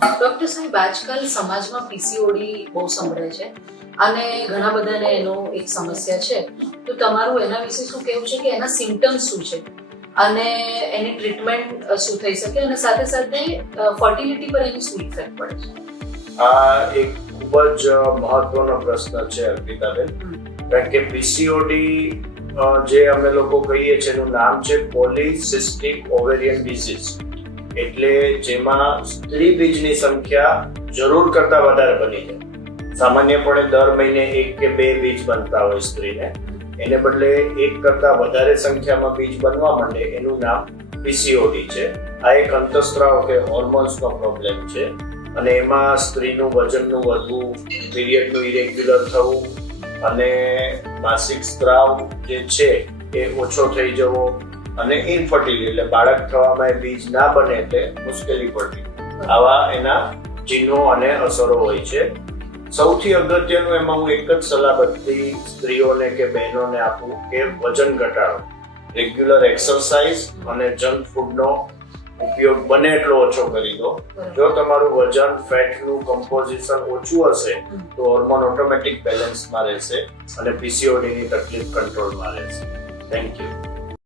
Doctor સાહેબ, આજકાલ સમાજમાં પીસીઓડી બહુ સંભળાય છે અને ઘણા બધાને એનો એક સમસ્યા છે. તો તમારું એના વિશે શું કહેવું છે કે એના સિમ્પટમ્સ શું છે અને એની ટ્રીટમેન્ટ શું થઈ શકે અને સાથે સાથે ફર્ટિલિટી પર એની શું ઇફેક્ટ પડે છે? આ એક ખૂબ જ મહત્વનો પ્રશ્ન છે અર્પિતાબેન, કારણ કે પીસીઓડી જે અમે લોકો કહીએ છીએ એનું નામ છે પોલિસિસ્ટિક ઓવેરિયન ડિઝીઝ, એટલે જેમાં સ્ત્રી બીજની સંખ્યા જરૂર કરતા વધારે બની જાય. સામાન્યપણે દર મહિને 1 કે 2 બીજ બનતા હોય સ્ત્રીને, એને બદલે 1 કરતા વધારે સંખ્યામાં બીજ બનવા માંડે, એનું નામ પીસીઓડી છે. આ એક અંતઃસ્ત્રાવ કે હોર્મોન્સનો પ્રોબ્લેમ છે અને એમાં સ્ત્રીનું વજનનું વધવું, પીરિયડનું ઇરેગ્યુલર થવું અને માસિક સ્ત્રાવ જે છે એ ઓછો થઈ જવો અને ઇનફર્ટિલિટી એટલે બાળક થવામાં બીજ ના બને એટલે મુશ્કેલી પડવી, આવા એના ચિહ્નો અને અસરો હોય છે. સૌથી અગત્યનું એમાં હું એક જ સલાહ બધી સ્ત્રીઓને કે બહેનોને આપું કે વજન ઘટાડો, રેગ્યુલર એક્સરસાઇઝ અને જંક ફૂડનો ઉપયોગ બને એટલો ઓછો કરી દો. જો તમારું વજન, ફેટનું કમ્પોઝિશન ઓછું હશે તો હોર્મોન ઓટોમેટિક બેલેન્સમાં રહેશે અને પીસીઓડીની તકલીફ કંટ્રોલમાં રહેશે. Thank you.